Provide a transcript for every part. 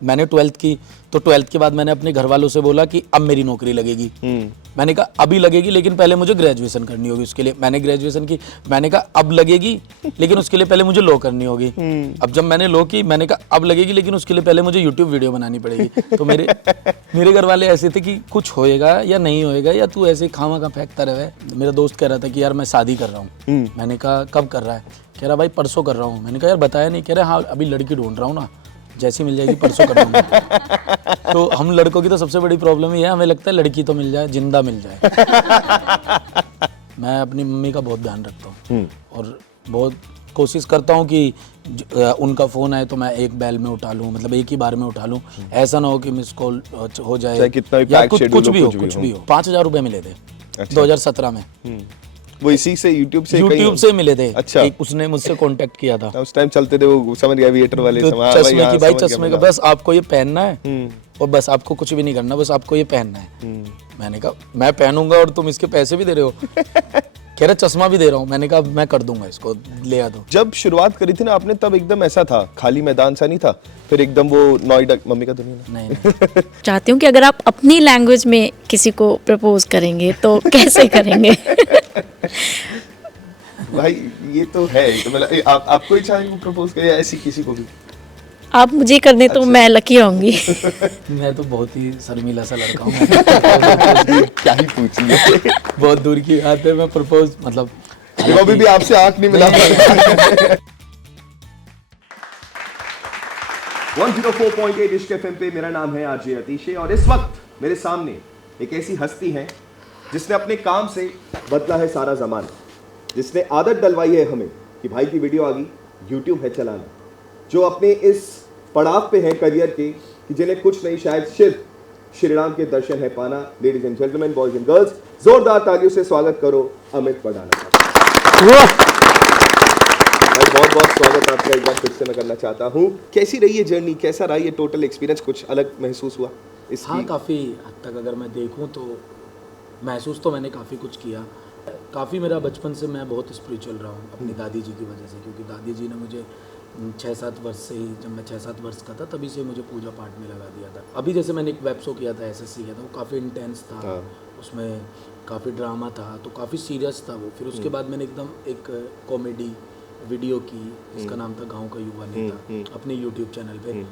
मैंने 12th की, तो 12th के बाद मैंने अपने घर वालों से बोला कि अब मेरी नौकरी लगेगी। मैंने कहा अभी लगेगी, लेकिन पहले मुझे ग्रेजुएशन करनी होगी। उसके लिए मैंने ग्रेजुएशन की। मैंने कहा अब लगेगी, लेकिन उसके लिए पहले मुझे लॉ करनी होगी। अब जब मैंने लॉ की, मैंने कहा अब लगेगी, लेकिन उसके लिए पहले मुझे यूट्यूब वीडियो बनानी पड़ेगी। तो मेरे घर वाले ऐसे थे कि कुछ होएगा या नहीं होएगा, या तू ऐसे खामा का फेंकता रहे। मेरा दोस्त कह रहा था कि यार मैं शादी कर रहा हूँ। मैंने कहा कब कर रहा है? कह रहा भाई परसों कर रहा हूँ। मैंने कहा यार बताया नहीं। कह रहा हाँ अभी लड़की ढूंढ रहा हूँ ना, जैसी मिल जाएगी परसों कर दूंगा। तो हम लड़कों की तो सबसे बड़ी प्रॉब्लम ये है, हमें लगता है लड़की तो मिल जाए, जिंदा मिल जाए। मैं अपनी मम्मी का बहुत ध्यान रखता हूँ और बहुत कोशिश करता हूँ कि उनका फ़ोन आए तो मैं एक बैल में उठा लूँ, मतलब एक ही बार में उठा लूँ। ऐसा ना हो कि मिस कॉल हो जाए, कितना भी या पैक शेड्यूल कुछ भी हो। 5,000 रुपये मिले थे। अच्छा। 2017 में। वो इसी से यूट्यूब से मिले थे। अच्छा। एक उसने मुझसे कांटेक्ट किया था। उस टाइम चलते थे वो, समझ गया, एविएटर वाले तो समझ चश्मे की, भाई चश्मे का, बस आपको ये पहनना है और बस आपको कुछ भी नहीं करना, बस आपको ये पहनना है। मैंने कहा मैं पहनूंगा और तुम इसके पैसे भी दे रहे हो? कह रहे चश्मा भी दे रहा हूँ। मैंने कहा मैं कर दूंगा, इसको ले आ दो। जब शुरुआत करी थी ना आपने, तब एकदम ऐसा था, खाली मैदान सा नहीं था, फिर एकदम वो नोएडा, मम्मी का तो नहीं ना? नहीं। चाहती हूँ कि अगर आप अपनी लैंग्वेज में किसी को प्रपोज करेंगे तो कैसे करेंगे? भाई ये तो है, तो मतलब आपको इच्छा है कि प्रपोज करें, ऐसी किसी को भी? आप मुझे कर दें तो अच्छा। मैं लकी होंगी। मैं तो बहुत ही शर्मीला सा लड़का हूँ। क्या ही पूछ लिया। बहुत दूर की बात है, मैं प्रपोज मतलब अभी भी आपसे आंख नहीं मिला। 104.8 इश्क एफएम पे मेरा नाम है आरजे अतीशे, और इस वक्त मेरे सामने एक ऐसी हस्ती है जिसने अपने काम से बदला है सारा जमाना, जिसने आदत डलवाई है हमें कि भाई की वीडियो आ गई, यूट्यूब है चलाना, जो अपने इस पड़ाव पे है करियर के कि जिन्हें कुछ नहीं, शायद सिर्फ श्री राम के दर्शन है पाना। Ladies and gentleman, boys and girls, जोरदार तालियों से स्वागत करो अमित पडाना। बहुत बहुत स्वागत आपका एक बार फिर से मैं करना चाहता हूँ। कैसी रही है जर्नी, कैसा रहा ये टोटल एक्सपीरियंस? कुछ अलग महसूस हुआ इसकी? हाँ, काफ़ी हद तक अगर मैं देखूँ तो महसूस तो मैंने काफ़ी कुछ किया। काफ़ी मेरा बचपन से मैं बहुत स्पिरिचुअल रहा हूँ अपनी दादी जी की वजह से, क्योंकि दादी जी ने मुझे 6-7 वर्ष से ही, जब मैं 6-7 वर्ष का था तभी से मुझे पूजा पाठ में लगा दिया था। अभी जैसे मैंने एक वेब शो किया था, एसएससी किया था, वो काफ़ी इंटेंस था। उसमें काफ़ी ड्रामा था, तो काफ़ी सीरियस था वो। फिर उसके बाद मैंने एकदम एक कॉमेडी वीडियो की, जिसका नाम था गाँव का युवा नेता, अपने यूट्यूब चैनल पे।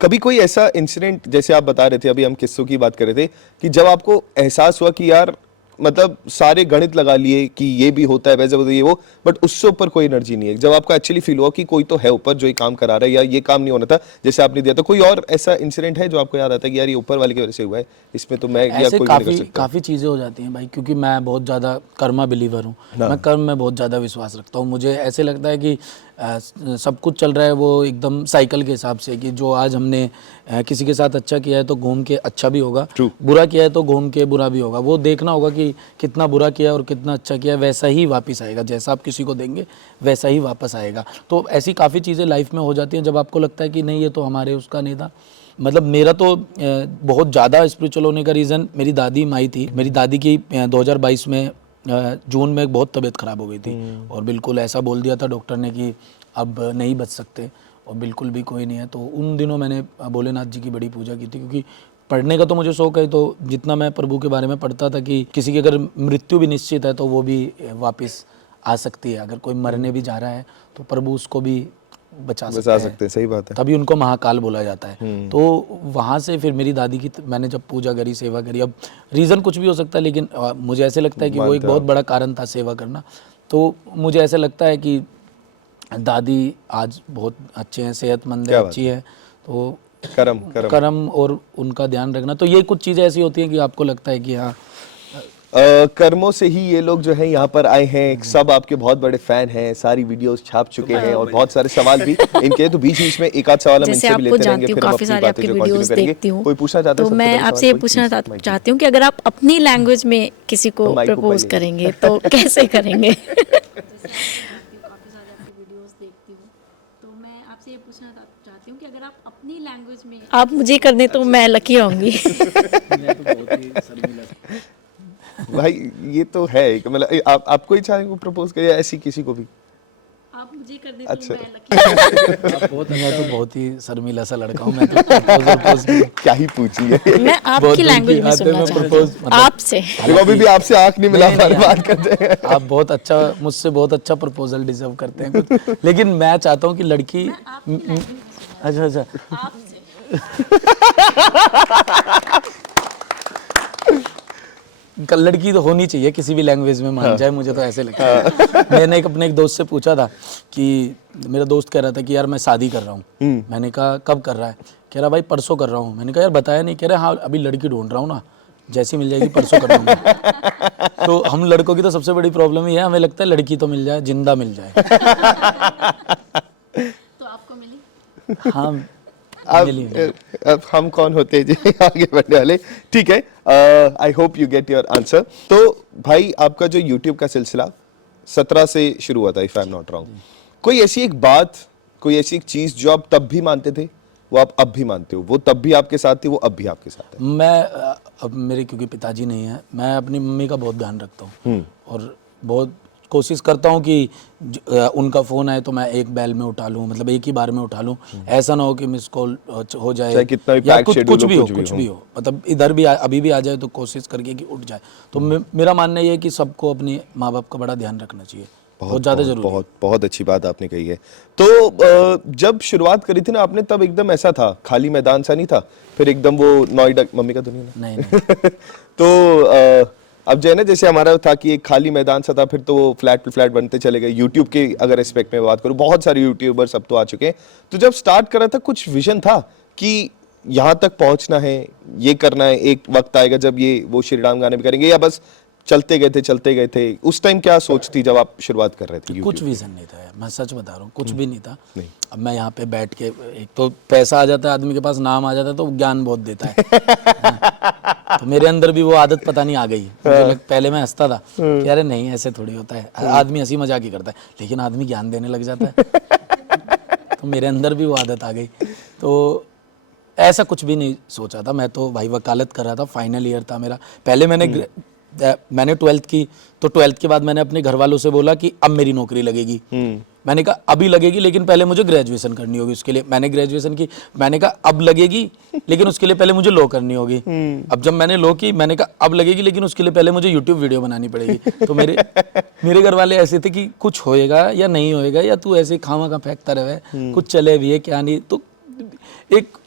कभी कोई ऐसा इंसिडेंट, जैसे आप बता रहे थे, अभी हम किस्सों की बात कर रहे थे, कि जब आपको एहसास हुआ कि यार मतलब सारे गणित लगा लिए कि ये भी होता है, वैसे होता है, ये वो, बट उससे ऊपर कोई एनर्जी नहीं है, जब आपको एक्चुअली फील हुआ कि कोई तो है ऊपर जो ये काम करा रहा है, या ये काम नहीं होना था जैसे आपने दिया, तो कोई और ऐसा इंसिडेंट है जो आपको याद आता है कि यार ये ऊपर वाले की वजह से हुआ है, इसमें तो मैं या कोई नहीं कर सकता? काफ़ी चीज़ें हो जाती हैं भाई, क्योंकि मैं बहुत ज़्यादा कर्मा बिलीवर हूँ। मैं कर्म में बहुत ज़्यादा विश्वास रखता हूँ। मुझे ऐसे लगता है कि सब कुछ चल रहा है वो एकदम साइकिल के हिसाब से, कि जो आज हमने किसी के साथ अच्छा किया है तो घूम के अच्छा भी होगा, बुरा किया है तो घूम के बुरा भी होगा। वो देखना होगा कि कितना बुरा किया और कितना अच्छा किया, वैसा ही वापस आएगा। जैसा आप किसी को देंगे वैसा ही वापस आएगा। तो ऐसी काफ़ी चीज़ें लाइफ में हो जाती हैं जब आपको लगता है कि नहीं ये तो हमारे उसका नहीं था। मतलब मेरा तो बहुत ज़्यादा स्पिरिचुअल होने का रीज़न मेरी दादी माई थी। मेरी दादी की 2022 में जून में बहुत तबीयत ख़राब हो गई थी, और बिल्कुल ऐसा बोल दिया था डॉक्टर ने कि अब नहीं बच सकते और बिल्कुल भी कोई नहीं है। तो उन दिनों मैंने भोलेनाथ जी की बड़ी पूजा की थी, क्योंकि पढ़ने का तो मुझे शौक है, तो जितना मैं प्रभु के बारे में पढ़ता था कि किसी की अगर मृत्यु भी निश्चित है तो वो भी वापस आ सकती है। अगर कोई मरने भी जा रहा है तो प्रभु उसको भी बचा सकते हैं। सही बात है। तभी उनको महाकाल बोला जाता है। तो वहाँ से फिर मेरी दादी की मैंने जब पूजा करी, सेवा करी, अब रीज़न कुछ भी हो सकता है, लेकिन मुझे ऐसे लगता है कि वो एक बहुत बड़ा कारण था सेवा करना। तो मुझे ऐसे लगता है कि दादी आज बहुत अच्छे हैं, सेहतमंद है, अच्छी है। तो कर्म और उनका ध्यान रखना, तो ये कुछ चीज़ें ऐसी होती हैं कि आपको लगता है कि हाँ कर्मों से ही ये लोग जो हैं यहाँ पर आए हैं। सब आपके बहुत बड़े फैन हैं, सारी वीडियोस छाप चुके हैं, और बहुत सारे सवाल भी इनके, तो बीच बीच में एक आध सवाल हम इनसे भी लेते रहेंगे, फिर हम अपनी बातें जो कंटिन्यू करेंगे। कोई पूछना चाहता है? तो मैं आपसे ये पूछना चाहती हूँ कि अगर आप अपनी लैंग्वेज में किसी को प्रपोज करेंगे तो कैसे करेंगे? चाहती हूँ कि अगर आप अपनी लैंग्वेज में आप मुझे कर दें तो मैं लकी होंगी। भाई ये तो है, मतलब आपको इच्छा है प्रपोज करिए, ऐसी किसी को भी? आप अच्छा आप बहुत मैं तो बहुत ही शर्मीला सा लड़का हूँ, मैं तो प्रपोज क्या ही पूछिए। मैं आपकी लैंग्वेज में सुनना चाहती हूँ, आपसे। देखो अभी भी आपसे आंख नहीं मिला पा रही, बात करते हैं। आप बहुत अच्छा, मुझसे बहुत अच्छा प्रपोजल डिजर्व करते हैं कुछ, लेकिन मैं चाहता हूँ कि लड़की अच्छा अच्छा लड़की तो होनी चाहिए किसी भी लैंग्वेज में मान जाए, मुझे तो ऐसे लगता है। मैंने अपने एक दोस्त से पूछा था कि मेरा दोस्त कह रहा था कि यार मैं शादी कर रहा हूँ। मैंने कहा कब कर रहा है? कह रहा भाई परसों कर रहा हूँ। मैंने कहा यार बताया नहीं। कह रहा हाँ अभी लड़की ढूंढ रहा हूँ ना, जैसी मिल जाएगी परसों कर दूंगा। तो हम लड़कों की तो सबसे बड़ी प्रॉब्लम ये है, हमें लगता है लड़की तो मिल जाए, जिंदा मिल जाए। तो आपको मिली? हाँ अब हम कौन होते हैं जी आगे बढ़ने वाले। ठीक है, I hope you get your answer. तो भाई आपका जो यूट्यूब का सिलसिला 17 से शुरू हुआ था, if I am not wrong, कोई ऐसी एक बात, कोई ऐसी एक चीज जो आप तब भी मानते थे वो आप अब भी मानते हो, वो तब भी आपके साथ थी वो अब भी आपके साथ है? मैं अब मेरे क्योंकि पिताजी नहीं है, मैं अपनी मम्मी का बहुत ध्यान रखता हूँ और बहुत कोशिश करता हूँ कि उनका फ़ोन आए तो मैं एक बैल में उठा लूँ, मतलब एक ही बार में उठा लूँ। ऐसा ना हो कि मिस कॉल हो जाए चाहे कितना भी या पैक कुछ शेड्यूल हो, कुछ भी हो, मतलब इधर भी अभी भी आ जाए तो कोशिश करके कि उठ जाए। तो मेरा मानना ये है कि सबको अपने माँ बाप का बड़ा ध्यान रखना चाहिए, बहुत ज़्यादा जरूरी है। बहुत अच्छी बात आपने कही है। तो जब शुरुआत करी थी ना आपने, तब एकदम ऐसा था, खाली मैदान सा नहीं था, फिर एकदम वो नोएडा, मम्मी का तो नहीं ना? नहीं तो अब जो है ना, जैसे हमारा था कि एक खाली मैदान सा था, फिर तो वो फ्लैट पे फ्लैट बनते चले गए। यूट्यूब के अगर एस्पेक्ट में बात करूं, बहुत सारे यूट्यूबर्स अब तो आ चुके हैं। तो जब स्टार्ट करा था कुछ विजन था कि यहाँ तक पहुंचना है, ये करना है, एक वक्त आएगा जब ये वो श्री राम गाने भी करेंगे, या बस चलते गए थे? उस टाइम क्या सोच थी जब आप शुरुआत कर रहे थे? कुछ विजन नहीं था यार, मैं सच बता रहा हूँ, कुछ भी नहीं था। अब मैं यहाँ पे बैठ के, एक तो पैसा आ जाता है आदमी के पास, नाम आ जाता है, तो ज्ञान बहुत देता है। तो मेरे अंदर भी वो आदत पता नहीं आ गई। मुझे पहले मैं हंसता था कि अरे नहीं ऐसे थोड़ी होता है, आदमी हंसी मजाक ही करता है, लेकिन आदमी ज्ञान देने लग जाता है। तो मेरे अंदर भी वो आदत आ गई। तो ऐसा कुछ भी नहीं सोचा था मैं, तो भाई वकालत कर रहा था, फाइनल ईयर था मेरा। पहले मैंने 12th की, तो 12th के बाद मैंने अपने घर वालों से बोला कि अब मेरी नौकरी लगेगी। मैंने कहा अभी लगेगी लेकिन पहले मुझे ग्रेजुएशन करनी होगी, उसके लिए मैंने ग्रेजुएशन की। मैंने कहा अब लगेगी लेकिन उसके लिए पहले मुझे लॉ करनी होगी। अब जब मैंने लॉ की, मैंने कहा अब लगेगी लेकिन उसके लिए पहले मुझे यूट्यूब वीडियो बनानी पड़ेगी। तो मेरे घर वाले ऐसे थे कि कुछ होएगा या नहीं होएगा, या तू ऐसे खामा का फेंकता रहे, कुछ चले भी है क्या नहीं। तो एक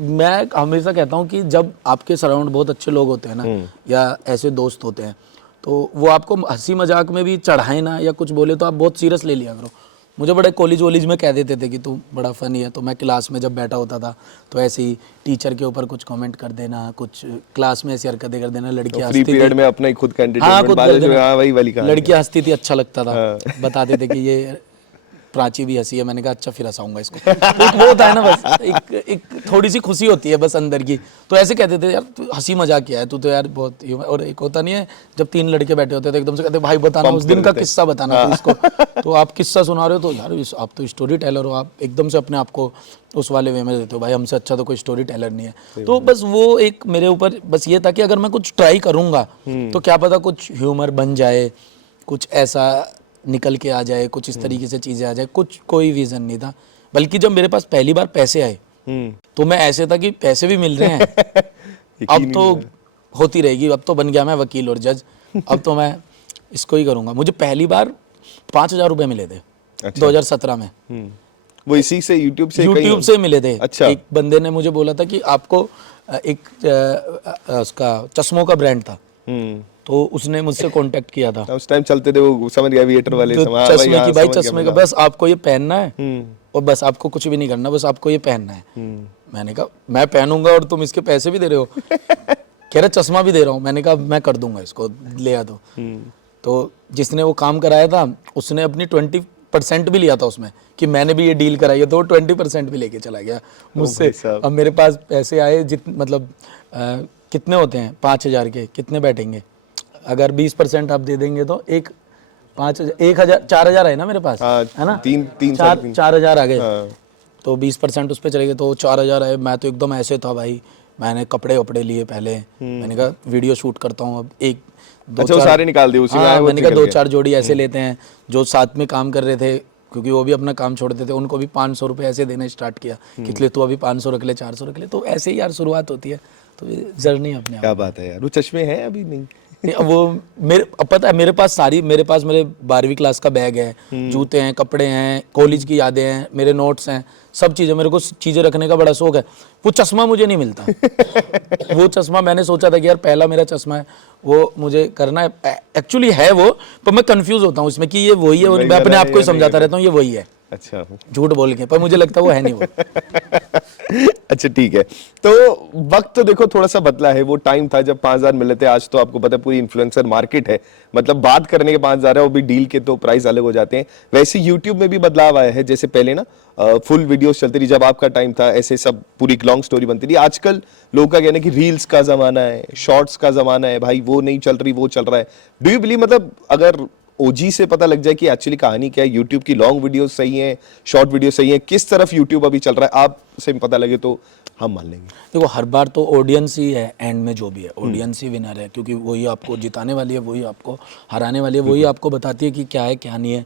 मैं हमेशा कहता हूँ कि जब आपके सराउंड बहुत अच्छे लोग होते हैं ना, या ऐसे दोस्त होते हैं, तो वो आपको हंसी मजाक में भी चढ़ाए ना या कुछ बोले तो आप बहुत सीरियस ले लिया करो। मुझे बड़े कॉलेज वॉलेज में कह देते थे कि तू बड़ा फनी है, तो मैं क्लास में जब बैठा होता था तो ऐसे ही टीचर के ऊपर कुछ कमेंट कर देना, कुछ क्लास में ऐसी हरकतें कर देना, लड़कियां फ्री पीरियड में अपना ही खुद का एंटरटेनमेंट, लड़कियां हंसती थी, अच्छा लगता था। बताते थे कि ये प्राची भी हंसी है, मैंने कहा अच्छा फिर हंसाऊंगा इसको। तो वो होता है ना, बस एक थोड़ी सी खुशी होती है बस अंदर की। तो ऐसे कहते थे यार तू हंसी मजाक किया है, तू तो यार बहुत। और एक होता नहीं है जब 3 लड़के बैठे होते थे, एकदम से कहते भाई बताना उस दिन का किस्सा बताना। तो इसको तो आप किस्सा सुना रहे हो तो यार आप तो स्टोरी टेलर हो, आप एकदम से अपने आप को उस वाले वे में देते हो, भाई हमसे अच्छा तो कोई स्टोरी टेलर नहीं है। तो बस वो एक मेरे ऊपर बस ये था कि अगर मैं कुछ ट्राई करूंगा तो क्या पता कुछ ह्यूमर बन जाए, कुछ ऐसा निकल के आ जाए, कुछ इस तरीके से चीज़ें आ जाए। कोई विजन नहीं था। बल्कि जब मेरे पास पहली बार पैसे आए तो मैं ऐसे था कि पैसे भी मिल रहे हैं अब तो होती रहेगी, अब तो बन गया मैं वकील और जज, अब तो मैं इसको ही करूँगा। मुझे पहली बार 5,000 रुपये मिले थे 2017 में। वो इसी से यूट्यूब से मिले थे। अच्छा। एक बंदे ने मुझे बोला था कि आपको एक उसका चश्मों का ब्रांड था, तो उसने मुझसे कांटेक्ट किया था। उस टाइम चलते थे वो, समझ गया एविएटर वाले, तो चश्मे की, भाई चश्मे का बस आपको ये पहनना है और बस आपको कुछ भी नहीं करना, बस आपको ये पहनना है। मैंने कहा मैं पहनूंगा और तुम इसके पैसे भी दे रहे हो? कह रहा चश्मा भी दे रहा हूँ। मैंने कहा मैं कर दूंगा, इसको ले आ दो। तो जिसने वो काम कराया था उसने अपनी 20% भी लिया था उसमें, कि मैंने भी ये डील कराई है, तो 20% भी लेके चला गया मुझसे। अब मेरे पास पैसे आए मतलब कितने होते हैं 5,000 के, कितने बैठेंगे? अगर 20% आप दे देंगे तो 4,000 है ना मेरे पास, है ना? 4,000 आ गए। तो 20% उस पर चले गए तो 4,000 आए। मैं तो एकदम ऐसे था भाई, मैंने कपड़े वपड़े लिए पहले। मैंने कहा वीडियो शूट करता हूँ अब, एक दो अच्छा, सारे निकाल दिए उसी में। मैंने कहा 2-4 जोड़ी ऐसे लेते हैं जो साथ में काम कर रहे थे, क्योंकि वो भी अपना काम छोड़ते थे, उनको भी 500 रुपये ऐसे देना स्टार्ट किया कि ले तू अभी 500 रख ले, 400 रख ले। तो ऐसे ही यार शुरुआत होती है, तो ये जर्नी अपने क्या आप। बात है यार, वो चश्मे हैं अभी नहीं? नहीं, अब वो अब पता है मेरे पास मेरे 12वीं क्लास का बैग है, जूते हैं, कपड़े हैं, कॉलेज की यादें हैं, मेरे नोट्स हैं, सब चीज़ें। मेरे को चीज़ें रखने का बड़ा शौक है। वो चश्मा मुझे नहीं मिलता। वो चश्मा मैंने सोचा था कि यार पहला मेरा चश्मा है, वो मुझे करना है। एक्चुअली है वो, पर मैं कंफ्यूज होता हूँ इसमें कि ये वही है, मैं अपने आप को ही समझाता रहता हूँ ये वही है। अच्छा, झूठ बोल के, पर मुझे लगता है वो है नहीं वो। अच्छा ठीक है। तो वक्त तो देखो थोड़ा सा बदला है, वो टाइम था जब 5,000 मिले थे, आज तो आपको पता है पूरी इन्फ्लुएंसर मार्केट है, मतलब बात करने के 5,000 है, वो भी डील के तो प्राइस अलग हो जाते हैं। वैसे यूट्यूब में भी बदलाव आया है, जैसे पहले ना फुल वीडियोस चलती थी, जब आपका टाइम था ऐसे सब पूरी लॉन्ग स्टोरी बनती थी। आजकल लोगों का कहना है कि रील्स का जमाना है, शॉर्ट्स का जमाना है, भाई वो नहीं चल रही, वो चल रहा है। डू यू बिलीव, मतलब अगर ओजी से पता लग जाए कि एक्चुअली कहानी क्या है, यूट्यूब की लॉन्ग वीडियो सही है, शॉर्ट वीडियो सही है, किस तरफ यूट्यूब अभी चल रहा है, आप से पता लगे तो हम मान लेंगे। देखो हर बार तो ऑडियंस ही है, एंड में जो भी है ऑडियंस ही विनर है, क्योंकि वही आपको जिताने वाली है, वही आपको हराने वाली है, वही आपको बताती है कि क्या है क्या नहीं है।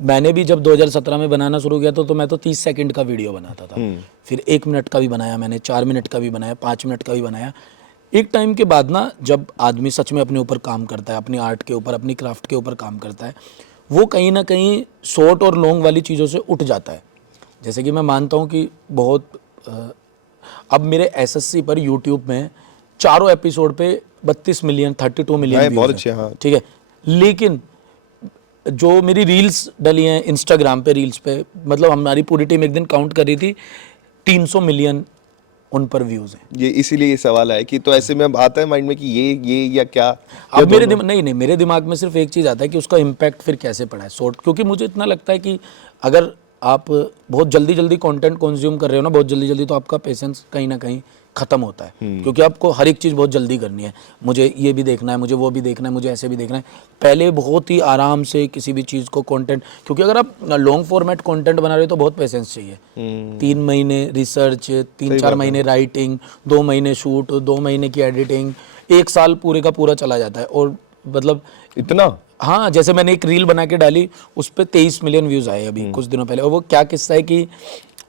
मैंने भी जब 2017 में बनाना शुरू किया तो मैं तो 30 सेकंड का वीडियो बनाता था, फिर 1 मिनट का भी बनाया मैंने, 4 मिनट का भी बनाया, 5 मिनट का भी बनाया। एक टाइम के बाद ना जब आदमी सच में अपने ऊपर काम करता है, अपनी आर्ट के ऊपर, अपनी क्राफ्ट के ऊपर काम करता है, वो कहीं ना कहीं शॉर्ट और लॉन्ग वाली चीज़ों से उठ जाता है। जैसे कि मैं मानता हूँ कि बहुत अब मेरे एसएससी पर यूट्यूब में चारों एपिसोड पे 32 मिलियन 32 मिलियन बहुत अच्छे, हाँ। ठीक है, लेकिन जो मेरी रील्स डली हैं इंस्टाग्राम पे, रील्स पे, मतलब हमारी पूरी टीम एक दिन काउंट कर रही थी, 300 मिलियन उन पर व्यूज हैं। ये इसीलिए ये सवाल है कि तो ऐसे में अब आता है माइंड में कि ये या क्या, अब मेरे दिमाग नहीं, मेरे दिमाग में सिर्फ एक चीज़ आता है कि उसका इम्पैक्ट फिर कैसे पड़ा है शॉर्ट। क्योंकि मुझे इतना लगता है कि अगर आप बहुत जल्दी जल्दी कंटेंट कंज्यूम कर रहे हो ना, बहुत जल्दी जल्दी, तो आपका पेशेंस कहीं ना कहीं खत्म होता है, क्योंकि आपको हर एक चीज़ बहुत जल्दी करनी है। मुझे ये भी देखना है, मुझे वो भी देखना है, मुझे ऐसे भी देखना है। पहले बहुत ही आराम से किसी भी चीज़ को कंटेंट, क्योंकि अगर आप लॉन्ग फॉर्मेट कंटेंट बना रहे हो तो बहुत पेशेंस चाहिए। 3 महीने रिसर्च, 3-4 महीने राइटिंग, 2 महीने शूट, 2 महीने की एडिटिंग, 1 साल पूरे का पूरा चला जाता है। और मतलब इतना, हाँ, जैसे मैंने एक रील बना के डाली, उस पर 23 मिलियन व्यूज़ आए अभी कुछ दिनों पहले। और वो क्या किस्सा है कि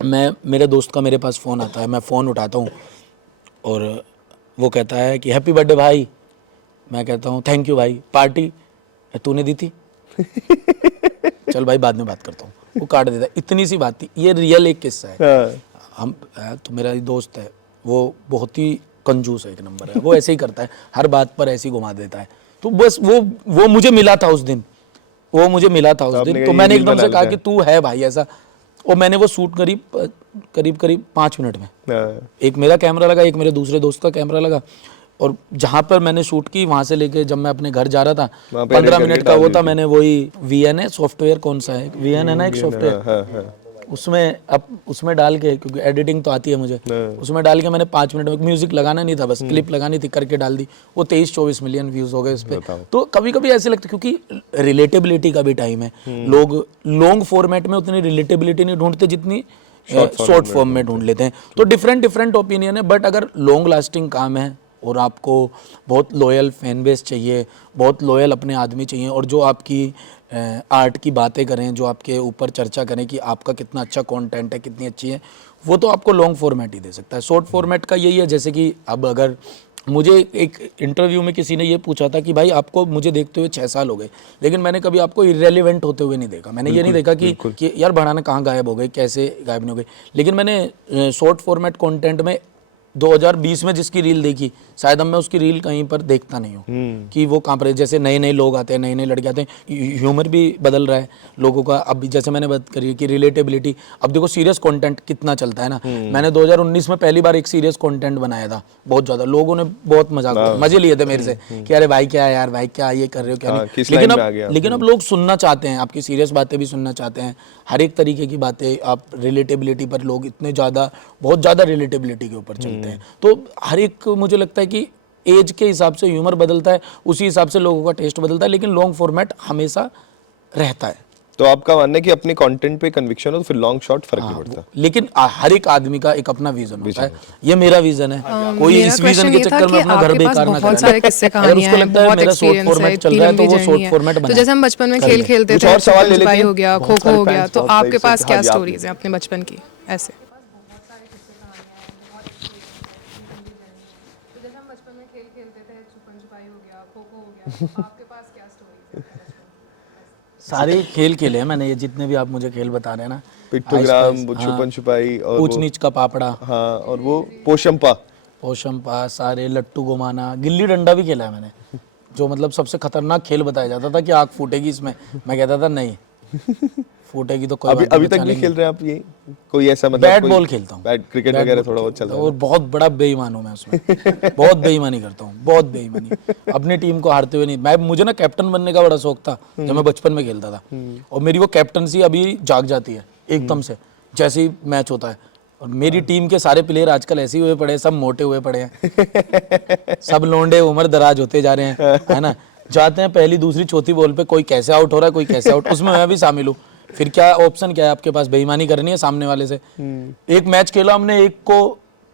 मेरे दोस्त का मेरे पास फ़ोन आता है, मैं फ़ोन उठाता हूँ और वो कहता है कि हैप्पी बर्थडे भाई। मैं कहता हूँ थैंक यू भाई, पार्टी तूने दी थी? चल भाई बाद में बात करता हूँ। वो काट देता है। इतनी सी बात थी। ये रियल एक किस्सा है। हम तो मेरा दोस्त है, वो बहुत ही कंजूस है, एक नंबर है। वो ऐसे ही करता है, हर बात पर ऐसे ही घुमा देता है। तो बस वो मुझे मिला था उस दिन, तो मैंने एकदम से कहा कि तू है भाई ऐसा। और मैंने वो शूट करीब 5 मिनट में, एक मेरा कैमरा लगा, एक मेरे दूसरे दोस्त का कैमरा लगा, और जहाँ पर मैंने शूट की वहाँ से लेके जब मैं अपने घर जा रहा था 15 मिनट का वो था। मैंने वही VN है सॉफ्टवेयर, कौन सा है VN है ना एक सॉफ्टवेयर, उसमें डाल के, क्योंकि एडिटिंग तो आती है मुझे, उसमें डाल के मैंने 5 मिनट में, म्यूजिक लगाना नहीं था, बस क्लिप लगानी थी, करके डाल दी। वो 23-24 मिलियन व्यूज हो गए उस पर। तो कभी कभी ऐसे लगता है, क्योंकि रिलेटेबिलिटी का भी टाइम है, लोग लॉन्ग फॉर्मेट में उतनी रिलेटेबिलिटी नहीं ढूंढते जितनी शॉर्ट फॉर्म में ढूंढ लेते हैं। तो डिफरेंट ओपिनियन है, बट अगर लॉन्ग लास्टिंग काम है और आपको बहुत लॉयल फैन बेस चाहिए, बहुत लॉयल अपने आदमी चाहिए, और जो आपकी आर्ट की बातें करें, जो आपके ऊपर चर्चा करें कि आपका कितना अच्छा कंटेंट है, कितनी अच्छी है, वो तो आपको लॉन्ग फॉर्मेट ही दे सकता है। शॉर्ट फॉर्मेट का यही है, जैसे कि अब अगर मुझे एक इंटरव्यू में किसी ने ये पूछा था कि भाई आपको मुझे देखते हुए 6 साल हो गए, लेकिन मैंने कभी आपको इरेलीवेंट होते हुए नहीं देखा। मैंने ये नहीं देखा कि यार बढ़ाना कहाँ गायब हो गए, कैसे गायब नहीं हो गए। लेकिन मैंने शॉर्ट फॉर्मेट कंटेंट में 2020 में जिसकी रील देखी, शायद अब मैं उसकी रील कहीं पर देखता नहीं हूँ कि वो कहाँ पर है। जैसे नए नए लोग आते हैं, नए नए लड़के आते हैं, ह्यूमर भी बदल रहा है लोगों का। अब जैसे मैंने बात करी कि रिलेटेबिलिटी, अब देखो सीरियस कंटेंट कितना चलता है ना। मैंने 2019 में पहली बार एक सीरियस कंटेंट बनाया था, बहुत ज़्यादा लोगों ने बहुत मजे लिए थे मेरे से कि अरे भाई क्या है यार, भाई क्या ये कर रहे हो, क्या नहीं। लेकिन अब लोग सुनना चाहते हैं, आपकी सीरियस बातें भी सुनना चाहते हैं, हर एक तरीके की बातें। आप रिलेटेबिलिटी पर लोग इतने ज़्यादा, बहुत ज़्यादा रिलेटेबिलिटी के ऊपर चलते हैं। तो हर एक, मुझे लगता है कि एज के हिसाब से ह्यूमर बदलता है, उसी हिसाब से लोगों का टेस्ट बदलता है, लेकिन लॉन्ग फॉर्मेट हमेशा रहता है। तो आपका मानना है कि अपने कंटेंट पे कन्विक्शन हो तो फिर लॉन्ग शॉट फर्क नहीं पड़ता। लेकिन हर एक आदमी का एक अपना विजन होता है। ये मेरा विजन है, कोई मेरा इस विजन question के ये था चक्कर में कि अपना घर आपके पास बेकार ना बहुत सारे किस्से करे। अगर कहानियां उसको हैं, लगता है बहुत मेरा शॉर्ट experience है, फॉर्मेट चल इतनी रहा है तो लंबी वो शॉर्ट journey है। फॉर्मेट तो बनाए। जैसे हम बचपन में खेल खेलते कुछ थे, और सवाल ले छुपन छुपाई लेते हैं? हो गया, बहुत खो खो सारे हो गया, fans तो बहुत आपके सही से पास क्या हाँ जी, आप स्टोरीज हैं अपने बचपन की ऐसे? सारे खेल खेले हैं मैंने, ये जितने भी आप मुझे खेल बता रहे हैं ना, पिट्टूग्राम, आइस पाइस, छुपन छुपाई और ऊंच वो नीच का पापड़ा, हाँ और वो पोशंपा। पोशंपा, सारे लट्टू घुमाना, गिल्ली डंडा भी खेला है मैंने, जो मतलब सबसे खतरनाक खेल बताया जाता था कि आग फूटेगी इसमें, मैं कहता था नहीं फूटेगी तो कोई अभी बात नहीं, अभी तक बचा भी लेंगे। खेल रहे हैं आप ये? कोई ऐसा मतलब बैट कोई बॉल खेलता हूँ, बैट क्रिकेट बैट वगैरह बॉल थोड़ा बहुत खेलता चल हूँ, रहा और है? बहुत बड़ा बेईमान हूँ मैं उसमें बहुत बेईमानी करता हूँ, बहुत बेईमानी। अपनी टीम को हारते हुए नहीं, मैं मुझे ना कैप्टन बनने का बड़ा शौक था जब मैं बचपन में खेलता था, और मेरी वो कैप्टनसी अभी जाग जाती है एकदम से जैसे ही मैच होता है। और मेरी टीम के सारे प्लेयर आजकल ऐसे ही हुए पड़े हैं, सब मोटे हुए पड़े हैं, सब लोंडे उम्र दराज होते जा रहे हैं, है ना। जाते हैं पहली दूसरी चौथी बॉल पे कोई कैसे आउट हो रहा है, कोई कैसे आउट, उसमें मैं भी शामिल हूँ। फिर क्या ऑप्शन क्या है आपके पास, बेईमानी करनी है सामने वाले से। एक मैच खेला हमने,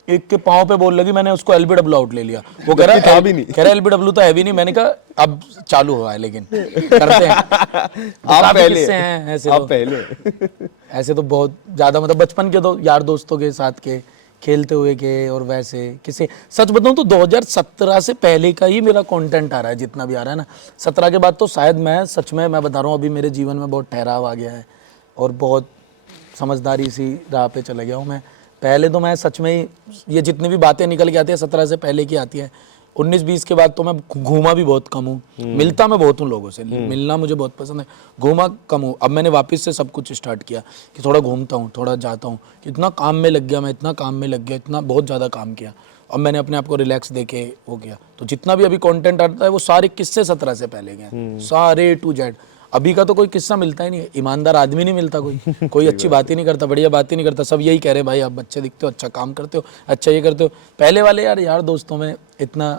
एक के पांव पे बॉल लगी, मैंने उसको एलबीडब्ल्यू आउट ले लिया। वो कह रहा था भी नहीं। कह रहा एलबीडब्ल्यू तो है भी नहीं। मैंने कहा अब चालू हुआ है लेकिन करते हैं। तो आप काफी पहले किस्से हैं ऐसे आप तो। पहले ऐसे तो बहुत ज्यादा, मतलब बचपन के तो यार दोस्तों के साथ के खेलते हुए के, और वैसे किसी सच बताऊं तो 2017 से पहले का ही मेरा कंटेंट आ रहा है, जितना भी आ रहा है ना। 17 के बाद तो शायद मैं सच में, मैं बता रहा हूँ, अभी मेरे जीवन में बहुत ठहराव आ गया है और बहुत समझदारी सी राह पे चला गया हूँ मैं। पहले तो मैं सच में ही, ये जितनी भी बातें निकल के आती है 17 से पहले की आती है। 19-20 के बाद तो मैं घूमा भी बहुत कम हूँ, मिलता मैं बहुत हूँ लोगों से, मिलना मुझे बहुत पसंद है, घूमा कम हूँ। अब मैंने वापस से सब कुछ स्टार्ट किया कि थोड़ा घूमता हूँ, थोड़ा जाता हूँ। इतना काम में लग गया मैं, इतना काम में लग गया, इतना बहुत ज़्यादा काम किया। अब मैंने अपने आप को रिलैक्स दे के हो गया। तो जितना भी अभी कंटेंट आता है वो सारे किस्से 17 से पहले के हैं, सारे टू जेड। अभी का तो कोई किस्सा मिलता ही नहीं है, ईमानदार आदमी नहीं मिलता कोई अच्छी बात ही नहीं करता, बढ़िया बात ही नहीं करता। सब यही कह रहे भाई आप बच्चे दिखते हो, अच्छा काम करते हो, अच्छा ये करते हो। पहले वाले यार दोस्तों में इतना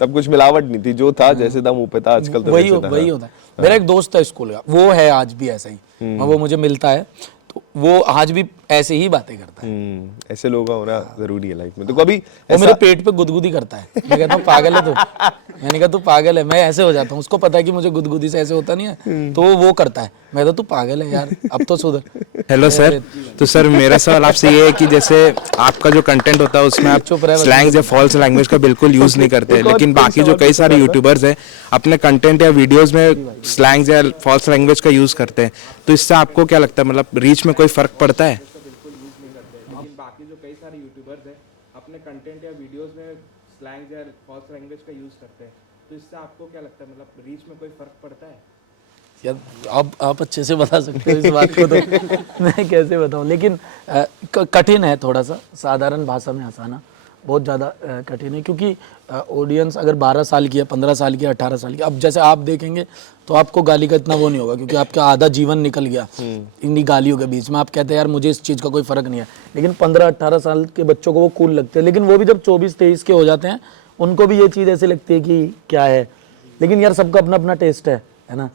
तब कुछ मिलावट नहीं थी, जो था जैसे था मुंह पे था। आजकल तो वही वैसे था। वही होता है। मेरा एक दोस्त है स्कूल का, वो है आज भी ऐसा ही, वो मुझे मिलता है तो वो आज भी ऐसे ही बातें करता है। ऐसे लोगों का होना जरूरी है लाइफ में। तो कभी वो मेरे पेट पे गुदगुदी करता है, मैं कहता हूँ पागल है तू, मैंने कहा तू पागल है, मैं ऐसे हो जाता हूँ। उसको पता है कि मुझे गुदगुदी से ऐसे होता नहीं है, तो वो करता है। मैं कहता तू पागल है यार, अब तो सुधर। हेलो सर, तो सर मेरा सवाल आपसे ये है कि जैसे आपका जो कंटेंट होता है उसमें आप चुप रहे, स्लैंग्स या फॉल्स लैंग्वेज का बिल्कुल यूज नहीं करते, लेकिन बाकी जो कई सारे यूट्यूबर्स हैं अपने कंटेंट या वीडियोस में स्लैंग्स या फॉल्स लैंग्वेज का यूज करते हैं, तो इससे आपको क्या लगता है, मतलब रीच में कोई फर्क पड़ता है? लेकिन बाकी जो कई सारे यूट्यूबर्स हैं अपने कंटेंट या वीडियोस में स्लैंग्स या फॉल्स लैंग्वेज का यूज़ करते हैं, तो इससे आपको क्या लगता है, मतलब रीच में कोई फ़र्क पड़ता है? यार आप अच्छे से बता सकते हो इस बात को, तो मैं कैसे बताऊं। लेकिन कठिन है थोड़ा सा साधारण भाषा में हंसाना, बहुत ज़्यादा कठिन है, क्योंकि ऑडियंस अगर 12 साल की है, 15 साल की है, 18 साल की, अब जैसे आप देखेंगे तो आपको गाली का इतना वो नहीं होगा, क्योंकि आपका आधा जीवन निकल गया इन्हीं गालियों के बीच में। आप कहते हैं यार मुझे इस चीज़ का कोई फ़र्क नहीं है, लेकिन 15-18 साल के बच्चों को वो कूल लगते हैं। लेकिन वो भी जब 24-23 के हो जाते हैं उनको भी ये चीज़ ऐसी लगती है कि क्या है। लेकिन यार सबका अपना अपना टेस्ट है ना,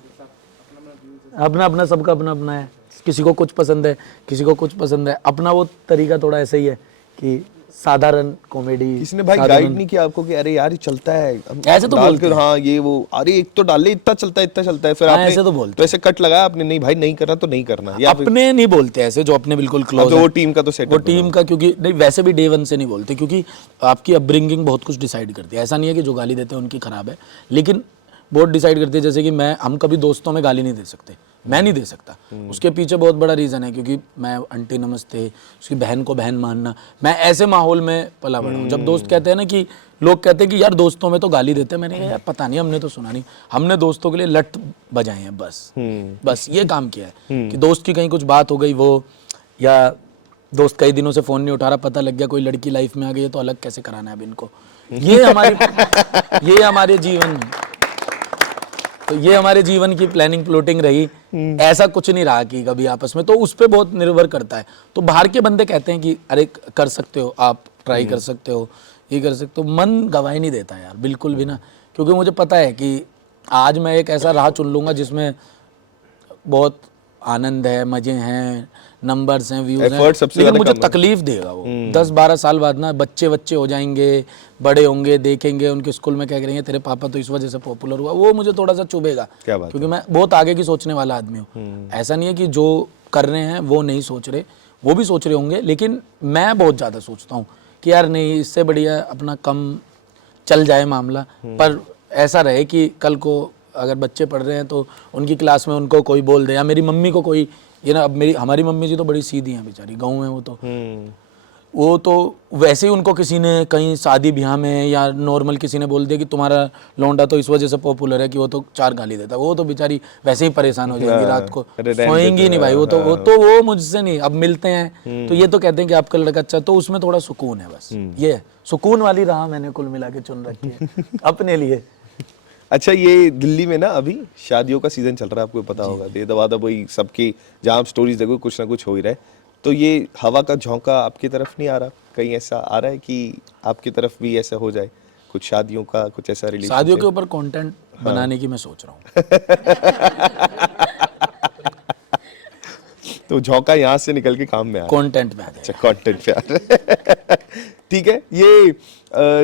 अपना अपना, सबका अपना अपना है। किसी को कुछ पसंद है, किसी को कुछ पसंद है, अपना वो तरीका थोड़ा ऐसा ही है कि साधारण कॉमेडी। किसी ने भाई गाइड नहीं किया आपको कि अरे यार ये चलता है ऐसे तो डाल बोलते कर, हैं। हाँ ये वो, अरे एक तो डाल ले, इतना चलता है इतना चलता है, फिर हाँ, आपने ऐसे तो बोलते तो ऐसे कट लगाया आपने, नहीं भाई नहीं करना तो नहीं करना, या फिर अपने नहीं बोलते ऐसे, जो अपने बिल्कुल क्लोज तो वो टीम का तो सेटअप वो टीम का, क्योंकि नहीं वैसे भी डे वन से नहीं बोलते, क्योंकि आपकी अपब्रिंगिंग बहुत कुछ डिसाइड करती है। ऐसा नहीं है कि जो गाली देते हैं उनकी खराब है, लेकिन बहुत डिसाइड करती है। जैसे कि हम कभी दोस्तों में गाली नहीं दे सकते, मैं नहीं दे सकता। उसके पीछे बहुत बड़ा रीज़न है, क्योंकि मैं आंटी नमस्ते, उसकी बहन को बहन मानना, मैं ऐसे माहौल में पला बड़ा हूँ। जब दोस्त कहते हैं ना कि लोग कहते हैं कि यार दोस्तों में तो गाली देते हैं, मैंने कहा यार पता नहीं, हमने तो सुना नहीं, हमने दोस्तों के लिए लट बजाए हैं बस ये काम किया है कि दोस्त की कहीं कुछ बात हो गई वो, या दोस्त कई दिनों से फ़ोन नहीं उठा रहा, पता लग गया कोई लड़की लाइफ में आ गई है तो अलग कैसे कराना है अब इनको। ये हमारे जीवन, तो ये हमारे जीवन की प्लानिंग प्लॉटिंग रही। ऐसा कुछ नहीं रहा कि कभी आपस में, तो उस पर बहुत निर्भर करता है। तो बाहर के बंदे कहते हैं कि अरे कर सकते हो आप, ट्राई कर सकते हो, ये कर सकते हो, मन गवाही नहीं देता यार बिल्कुल भी ना, क्योंकि मुझे पता है कि आज मैं एक ऐसा राह चुन लूँगा जिसमें बहुत आनंद है, मजे हैं, नंबर्स हैं, व्यूज हैं, Effort सबसे लेकिन ज्यादा मुझे कम है। तकलीफ देगा वो। 10-12 साल बाद ना बच्चे हो जाएंगे, बड़े होंगे, देखेंगे उनके स्कूल में क्या करेंगे, तेरे पापा तो इस वजह से पॉपुलर हुआ, वो मुझे थोड़ा सा चुभेगा। क्या बात क्योंकि मैं बहुत आगे की सोचने वाला आदमी हूँ। ऐसा नहीं है कि जो कर रहे हैं वो नहीं सोच रहे, वो भी सोच रहे होंगे, लेकिन मैं बहुत ज़्यादा सोचता हूँ कि यार नहीं, इससे बढ़िया अपना कम चल जाए मामला, पर ऐसा रहे कि कल को अगर बच्चे पढ़ रहे हैं तो उनकी क्लास में उनको कोई बोल दे, या मेरी मम्मी को कोई, ये ना, अब हमारी मम्मी जी तो बड़ी सीधी हैं बेचारी, गाँव में वो तो वैसे ही उनको किसी ने कहीं शादी ब्याह में या नॉर्मल किसी ने बोल दिया कि तुम्हारा लौंडा तो इस वजह से पॉपुलर है कि वो तो 4 गाली देता है, वो तो बेचारी वैसे ही परेशान हो जाएंगी, रात को सोएंगी नहीं भाई, वो मुझसे नहीं। अब मिलते हैं तो ये तो कहते हैं कि आपका लड़का अच्छा, तो उसमें थोड़ा सुकून है, बस ये है। सुकून वाली राह मैंने कुल मिला के चुन रखी है अपने लिए। अच्छा, ये दिल्ली में ना अभी शादियों का सीजन चल रहा है, आपको पता होगा, दे दबा दब वही सबकी, जहाँ आप स्टोरीज देखो कुछ ना कुछ हो ही रहा है। तो ये हवा का झोंका आपकी तरफ नहीं आ रहा? कहीं ऐसा आ रहा है कि आपकी तरफ भी ऐसा हो जाए, कुछ शादियों का, कुछ ऐसा रिलेशन? शादियों के ऊपर कंटेंट बनाने की मैं सोच रहा हूँ। तो झोंका यहाँ से निकल के काम में आ रहा है। कंटेंट में आ जाए। अच्छा, कंटेंट पे आ रहा है। ठीक है। ये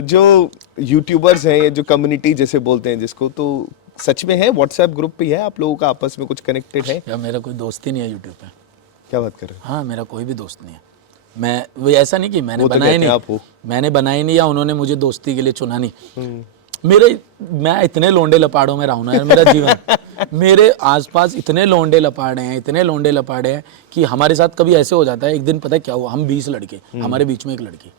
जो यूट्यूबर्स हैं, ये जो कम्युनिटी जैसे बोलते हैं जिसको, तो सच में है व्हाट्सएप ग्रुप पे है आप लोगों का आपस में कुछ कनेक्टेड है? या मेरा कोई दोस्त ही नहीं है यूट्यूब पे। क्या बात कर रहे हो? हाँ, मेरा कोई भी दोस्त नहीं है। मैं वो ऐसा नहीं कि मैंने वो तो बनाया कहते हैं नहीं, आप हो। मैंने बनाया नहीं या उन्होंने मुझे दोस्ती के लिए चुना नहीं। मैं इतने लोंडे लपाड़ों में रहा हूं ना यार, मेरा जीवन मेरे आसपास इतने लोंडे लपाड़े हैं, इतने लोंडे लपाड़े हैं कि हमारे साथ कभी ऐसे हो जाता है। एक दिन पता है क्या हुआ, हम 20 लड़के, हमारे बीच में एक लड़की।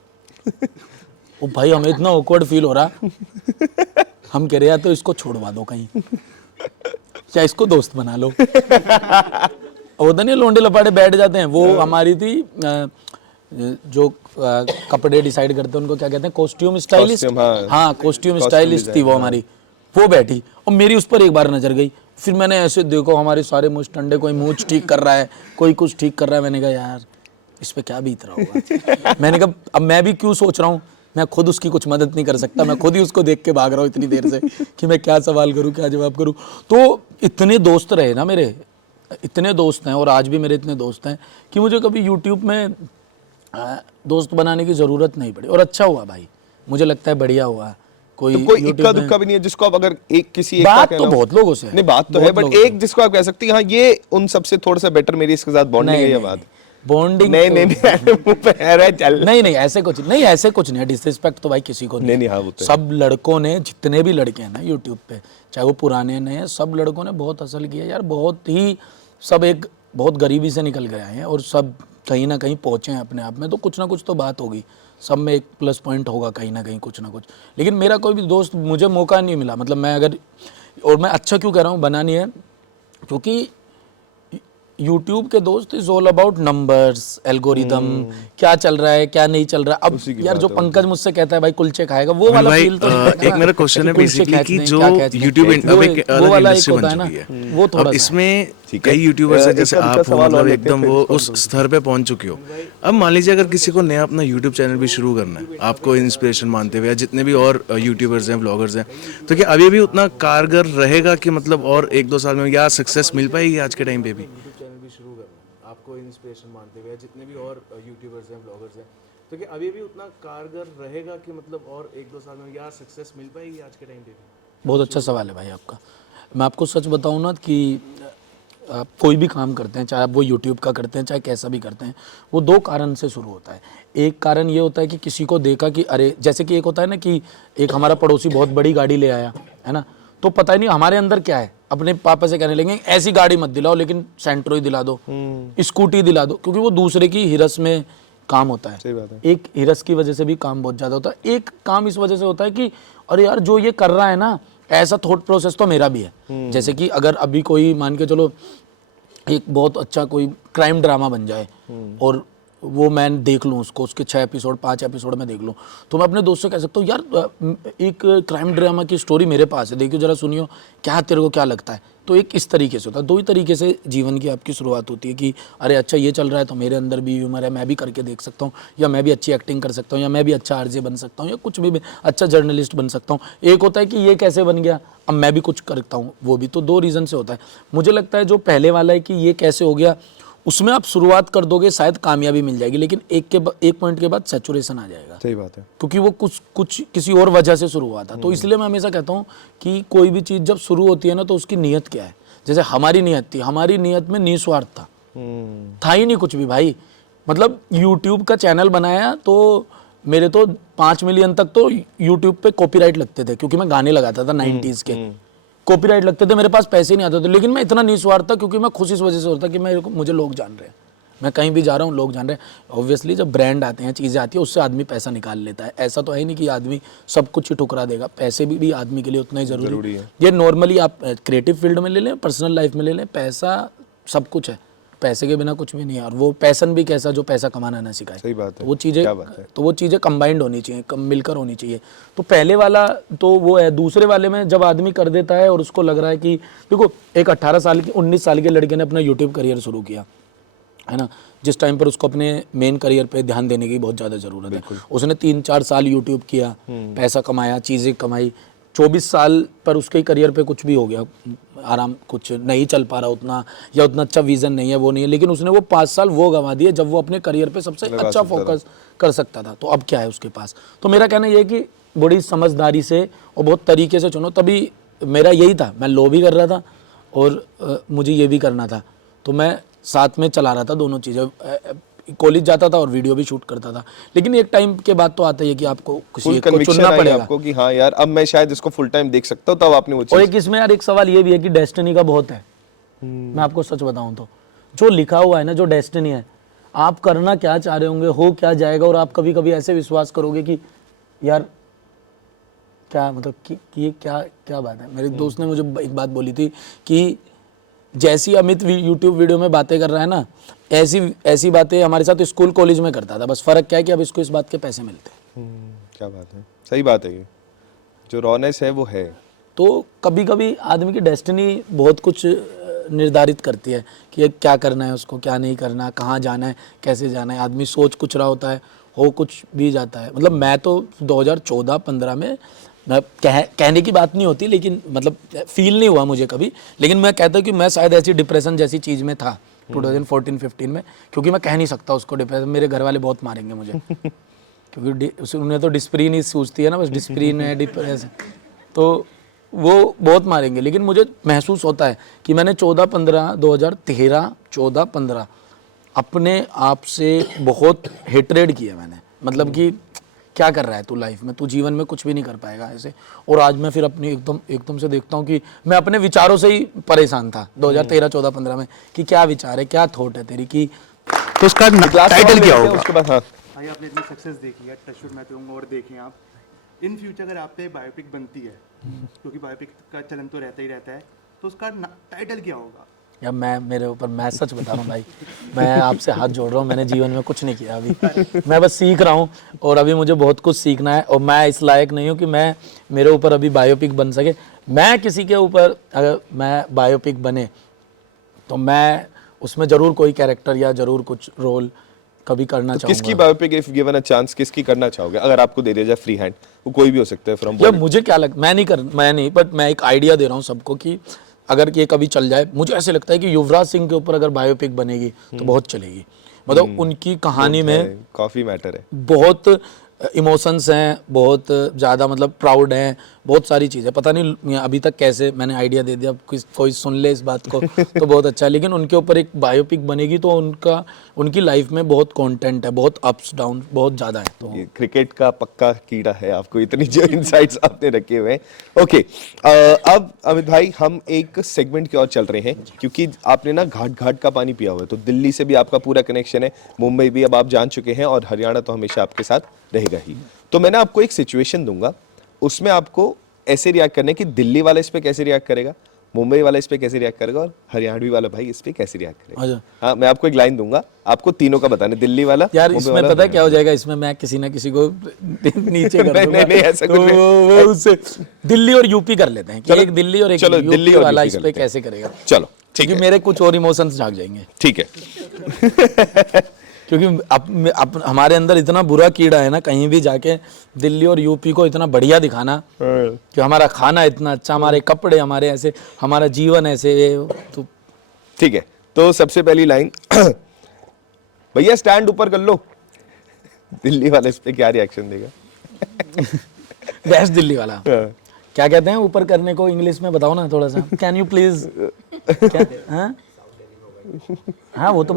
ओ भाई, हमें इतना ऑकवर्ड फील हो रहा, हम कह रहे या तो इसको छोड़वा दो कहीं, या इसको दोस्त बना लो। होता नहीं, लोंडे लपाड़े बैठ जाते हैं। वो हमारी थी जो कपड़े डिसाइड करते हैं उनको क्या कहते हैं, कॉस्ट्यूम स्टाइलिस्ट। हाँ, कॉस्ट्यूम स्टाइलिस्ट थी वो हमारी। वो बैठी और मेरी उस पर एक बार नजर गई। फिर मैंने ऐसे देखो, हमारे सारे मुझ टंडे, कोई मूछ ठीक कर रहा है, कोई कुछ ठीक कर रहा है। मैंने कहा यार इस पे क्या बीत रहा होगा। मैंने कहा अब मैं भी क्यों सोच रहा हूँ, मैं खुद उसकी कुछ मदद नहीं कर सकता, मैं खुद ही उसको देख के भाग रहा हूँ इतनी देर से कि मैं क्या सवाल करूँ, क्या जवाब करूँ। तो इतने दोस्त रहे ना मेरे, इतने दोस्त हैं और आज भी मेरे इतने दोस्त हैं कि मुझे कभी यूट्यूब में दोस्त बनाने की ज़रूरत नहीं पड़ी। और अच्छा हुआ भाई, मुझे लगता है बढ़िया हुआ। कोई तो कोई इक्का दुक्का भी नहीं है जिसको आप अगर एक किसी एक बात का तो कहना हो? बहुत लोगों से है, नहीं, बात तो है, बट एक जिसको आप कह सकती हैं हाँ ये उन सबसे थोड़ा सा बेटर मेरी इसके साथ बॉन्डिंग है, ये बात। बॉन्डिंग नहीं नहीं चल नहीं, ऐसे कुछ नहीं है। डिसरिस्पेक्ट तो भाई किसी को नहीं, हाँ, वो तो है। सब लड़कों ने, जितने भी लड़के हैं ना यूट्यूब पे, चाहे वो पुराने नए, सब लड़कों ने बहुत हसल किया यार। बहुत ही सब एक बहुत गरीबी से निकल गए हैं और सब कहीं ना कहीं पहुंचे हैं अपने आप में। तो कुछ ना कुछ तो बात होगी, सब में एक प्लस पॉइंट होगा कहीं ना कहीं, कुछ ना कुछ। लेकिन मेरा कोई भी दोस्त, मुझे मौका नहीं मिला, मतलब मैं अगर, और मैं अच्छा क्यों कह रहा हूँ बनानी है, क्योंकि YouTube के दोस्त is all about numbers, algorithm, क्या चल रहा है क्या नहीं चल रहा। अब यार जो पंकज मुझसे कहता है भाई कुलचे खाएगा, वो वाला भाई, फील तो नहीं है एक ना। मेरा क्वेश्चन है कि कुलचे बेसिकली खींच कि दें, जो क्या खींच दें। YouTube अब एक वो अलग वाला इंडस्ट्री एक होता बन है चुकी है। ना, वो थोड़ा अब सा इसमें ठीक है। कई यूट्यूबर्स हैं जैसे इसका आप हो, सवाल और मतलब लेते हैं, एकदम फिर वो इसको उस स्तर पे पहुंच चुके हो। अब मान लीजिए अगर किसी को नया अपना यूट्यूब चैनल भी शुरू करना है, आपको इंस्पिरेशन मानते हुए, या जितने भी और यूट्यूबर्स हैं, ब्लॉगर्स हैं, तो क्या अभी भी उतना कारगर रहेगा कि मतलब और 1-2 साल में या सक्सेस मिल पाएगी आज के टाइम पे भी? चैनल भी शुरू करना, आपको इंस्पिरेशन मानते हुए, जितने भी और यूट्यूबर्स हैं, ब्लॉगर्स हैं, तो क्या अभी भी उतना कारगर रहेगा कि मतलब और 1-2 साल में या सक्सेस मिल पाएगी आज के टाइम पे भी? बहुत अच्छा सवाल है भाई आपका। मैं आपको सच बताऊं ना कि आप कोई भी काम करते हैं, चाहे आप वो यूट्यूब का करते हैं, चाहे कैसा भी करते हैं, वो 2 कारण से शुरू होता है। एक कारण ये होता है कि किसी को देखा कि अरे, जैसे कि एक होता है ना कि एक हमारा पड़ोसी बहुत बड़ी गाड़ी ले आया है ना, तो पता ही नहीं हमारे अंदर क्या है, अपने पापा से कहने लगे ऐसी गाड़ी मत दिलाओ, लेकिन सेंट्रो ही दिला दो, स्कूटी दिला दो, क्योंकि वो दूसरे की हिरस में काम होता है। सही बात है। एक हिरस की वजह से भी काम बहुत ज़्यादा होता है। एक काम इस वजह से होता है कि अरे यार जो ये कर रहा है ना, ऐसा थॉट प्रोसेस तो मेरा भी है। जैसे कि अगर अभी कोई मान के चलो एक बहुत अच्छा कोई क्राइम ड्रामा बन जाए और वो मैं देख लूँ उसको, उसके 6 एपिसोड 5 एपिसोड में देख लूँ, तो मैं अपने दोस्त से कह सकता हूँ यार एक क्राइम ड्रामा की स्टोरी मेरे पास है, देखियो जरा सुनियो, क्या तेरे को क्या लगता है। तो एक इस तरीके से होता है, दो ही तरीके से जीवन की आपकी शुरुआत होती है कि अरे अच्छा ये चल रहा है तो मेरे अंदर भी ह्यूमर है, मैं भी करके देख सकता हूँ, या मैं भी अच्छी एक्टिंग कर सकता हूँ, या मैं भी अच्छा आरजे बन सकता हूँ, या कुछ भी अच्छा जर्नलिस्ट बन सकता हूँ। एक होता है कि ये कैसे बन गया, अब मैं भी कुछ करता हूँ, वो भी। तो 2 रीज़न से होता है। मुझे लगता है जो पहले वाला है कि ये कैसे हो गया, उसमें आप शुरुआत कर दोगे शायद कामयाबी मिल जाएगी, लेकिन एक पॉइंट के बाद सैचुरेशन आ जाएगा। सही बात है। क्योंकि वो कुछ किसी और वजह से शुरू हुआ था। तो इसलिए मैं हमेशा कहता हूँ कि कोई भी चीज़ जब शुरू होती है ना, तो उसकी नीयत क्या है। जैसे हमारी नीयत थी, हमारी नीयत में निस्वार्थ था ही नहीं कुछ भी भाई। मतलब यूट्यूब का चैनल बनाया तो मेरे तो 5 मिलियन तक तो यूट्यूब पे कॉपीराइट लगते थे, क्योंकि मैं गाने लगाता था 90s के, कॉपीराइट लगते थे, मेरे पास पैसे नहीं आते थे, लेकिन मैं इतना निस्वार्थ था क्योंकि मैं खुश इस वजह से होता कि मुझे लोग जान रहे हैं, मैं कहीं भी जा रहा हूँ लोग जान रहे हैं। ऑब्वियसली जब ब्रांड आते हैं, चीज़ें आती है, उससे आदमी पैसा निकाल लेता है। ऐसा तो है नहीं कि आदमी सब कुछ ही ठुकरा देगा, पैसे भी आदमी के लिए उतना ही ज़रूरी है। ये नॉर्मली आप क्रिएटिव फील्ड में ले लें, पर्सनल लाइफ में ले लें, पैसा सब कुछ है, पैसे के बिना कुछ भी नहीं है। और वो पैसन भी कैसा जो पैसा कमाना ना सिखाए। सही बात है। तो वो चीज़ें कंबाइंड होनी चाहिए, मिलकर होनी चाहिए। तो पहले वाला तो वो है। दूसरे वाले में जब आदमी कर देता है और उसको लग रहा है कि देखो, एक 18 साल की 19 साल के लड़के ने अपना यूट्यूब करियर शुरू किया है ना, जिस टाइम पर उसको अपने मेन करियर पे ध्यान देने की बहुत ज़्यादा ज़रूरत है। उसने 3-4 साल यूट्यूब किया, पैसा कमाया, चीज़ें कमाई, 24 साल पर उसके करियर पे कुछ भी हो गया, आराम, कुछ नहीं चल पा रहा उतना, या उतना अच्छा विज़न नहीं है, वो नहीं है, लेकिन उसने वो 5 साल वो गंवा दिए जब वो अपने करियर पे सबसे अच्छा फोकस कर सकता था। तो अब क्या है उसके पास। तो मेरा कहना ये है कि बड़ी समझदारी से और बहुत तरीके से चुनो। तभी मेरा यही था, मैं लो भी कर रहा था और मुझे ये भी करना था, तो मैं साथ में चला रहा था दोनों चीज़ें। कॉलेज जाता था और वीडियो भी शूट करता था। लेकिन एक टाइम के बाद तो आता है कि आपको किसी एक को चुनना पड़ेगा आपको कि हाँ यार अब मैं शायद इसको फुल टाइम देख सकता हूँ, तब आपने वो चीज़। और एक इसमें यार एक सवाल ये भी है कि डेस्टिनी का बहुत है। मैं आपको सच बताऊं तो जो लिखा हुआ है ना, जो डेस्टिनी है, आप करना क्या चाह रहे होंगे, हो क्या जाएगा। और आप कभी कभी ऐसे विश्वास करोगे कि यार क्या मतलब कि ये क्या बात है। मेरे दोस्त ने मुझे एक बात बोली थी कि जैसी अमित यूट्यूब वीडियो में बातें कर रहा है ना, ऐसी बातें हमारे साथ स्कूल कॉलेज में करता था। बस फर्क क्या है कि अब इसको इस बात के पैसे मिलते हैं। क्या बात है, सही बात है। ये जो रॉनेस है वो है। तो कभी कभी आदमी की डेस्टिनी बहुत कुछ निर्धारित करती है कि ये क्या करना है उसको, क्या नहीं करना, कहाँ जाना है, कैसे जाना है। आदमी सोच कुछ रहा होता है, हो कुछ भी जाता है। मतलब मैं तो 2014-15 में, मैं कहने की बात नहीं होती, लेकिन मतलब फील नहीं हुआ मुझे कभी, लेकिन मैं कहता हूँ कि मैं शायद ऐसी डिप्रेशन जैसी चीज़ में था 2014-15 में, क्योंकि मैं कह नहीं सकता उसको डिप्रेशन, मेरे घर वाले बहुत मारेंगे मुझे क्योंकि उन्हें तो डिस्प्रीन ही सूझती है ना, बस डिस्प्रीन है, डिप्रेशन, तो वो बहुत मारेंगे। लेकिन मुझे महसूस होता है कि मैंने 2013 अपने आप से बहुत हेट्रेड किया मैंने। मतलब कि क्या कर रहा है तू लाइफ में, तू जीवन में कुछ भी नहीं कर पाएगा ऐसे। और आज मैं फिर अपनी एकदम से देखता हूँ कि मैं अपने विचारों से ही परेशान था 2013-14-15 में कि क्या विचार है, क्या थॉट है तेरी, कि तो उसका टाइटल क्या होगा? उसके बाद हाँ, भाई आपने इतनी सक्सेस देखी है, टचवुड मैं कहूँगा, और देखें आप इन फ्यूचर अगर आप पे बायोपिक बनती है, क्योंकि बायोपिक का चलन तो रहता ही रहता है, तो उसका टाइटल क्या होगा? या मैं सच बता रहा हूँ भाई, मैं आपसे हाथ जोड़ रहा हूँ, मैंने जीवन में कुछ नहीं किया अभी। मैं बस सीख रहा हूँ और अभी मुझे बहुत कुछ सीखना है, और मैं इस लायक नहीं हूँ कि मेरे ऊपर अभी बायोपिक बन सके। मैं किसी के ऊपर अगर मैं बायोपिक बने तो मैं उसमें ज़रूर कोई कैरेक्टर या ज़रूर कुछ रोल कभी करना चाहूँगा। किसकी biopic if given a chance किसकी करना चाहोगे अगर आपको दे दिया जाए फ्री हैंड? वो कोई भी हो सकता है फ्रॉम या मुझे क्या मैं नहीं, बट मैं एक आइडिया दे रहा हूँ सबको कि अगर ये कभी चल जाए, मुझे ऐसे लगता है कि युवराज सिंह के ऊपर अगर बायोपिक बनेगी तो बहुत चलेगी। मतलब उनकी कहानी में काफी मैटर है, बहुत इमोशंस हैं, बहुत ज़्यादा मतलब प्राउड हैं, बहुत सारी चीज़ें। पता नहीं अभी तक कैसे मैंने आइडिया दे दिया, कोई सुन ले इस बात को तो बहुत अच्छा है। लेकिन उनके ऊपर एक बायोपिक बनेगी तो उनकी लाइफ में बहुत कंटेंट है, बहुत अप्स डाउन बहुत ज़्यादा है। तो क्रिकेट का पक्का कीड़ा है आपको, इतनी जो इनसाइट्स आपने रखे हुए हैं। ओके, अब अमित भाई हम एक सेगमेंट की ओर चल रहे हैं, क्योंकि आपने ना घाट घाट का पानी पिया हुआ है, तो दिल्ली से भी आपका पूरा कनेक्शन है, मुंबई भी अब आप जान चुके हैं, और हरियाणा तो हमेशा आपके साथ रहेगा ही। तो मैं ना आपको एक सिचुएशन दूंगा, उसमें आपको ऐसे रिएक्ट करना है कि दिल्ली वाला इस पे कैसे रिएक्ट करेगा मुंबई वाला इस पे कैसे रिएक्ट करेगा और हरियाणवी वाला भाई इस पे कैसे रिएक्ट करेगा। अच्छा। हाँ, मैं आपको एक लाइन दूंगा, आपको तीनों का बताना, दिल्ली वाला, यार मुंबई इसमें वाला, पता है क्या हो जाएगा, इसमें मैं किसी ना किसी को नीचे कर नहीं, दूंगा। नहीं, ऐसा तो कुछ नहीं। वो उससे दिल्ली और यूपी कर लेते हैं कि चलो, एक दिल्ली और एक चलो, यूपी दिल्ली और वाला यूपी इस कर पे लेते हैं। कैसे करेगा। चलो ठीक क्योंकि है, मेरे कुछ और इमोशंस जाग जाएंगे, ठीक है। क्योंकि हमारे अंदर इतना बुरा कीड़ा है ना, कहीं भी जाके दिल्ली और यूपी को इतना बढ़िया दिखाना कि हमारा खाना इतना अच्छा, हमारे कपड़े हमारे ऐसे, हमारा जीवन ऐसे, तो ठीक है, तो सबसे पहली लाइन, भैया स्टैंड ऊपर कर लो, दिल्ली वाला इस पे क्या रिएक्शन देगा। वेस्ट दिल्ली वाला क्या कहते हैं ऊपर करने को, इंग्लिश में बताओ ना थोड़ा सा, कैन यू प्लीज, क्या हाँ हाँ वो तो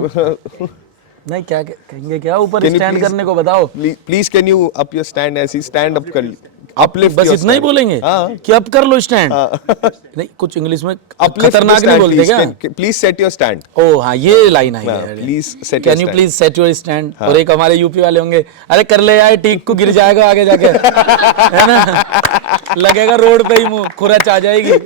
नहीं, क्या कहेंगे, क्या ऊपर Can you स्टैंड please- करने को बताओ। Please can you up your stand, ऐसी स्टैंड अप कर, अपलिफ्ट बस इतना ही बोलेंगे कि अब कर लो स्टैंड। नहीं, कुछ इंग्लिश में खतरनाक नहीं बोलते क्या। प्लीज सेट योर स्टैंड, ओ हाँ, ये लाइन आई है, please set can you please set your stand. और एक हमारे यूपी वाले होंगे, अरे कर ले यार, टीक को गिर जाएगा आगे जाके, है ना, लगेगा रोड पे ही मुंह खुरच आ जाएगी।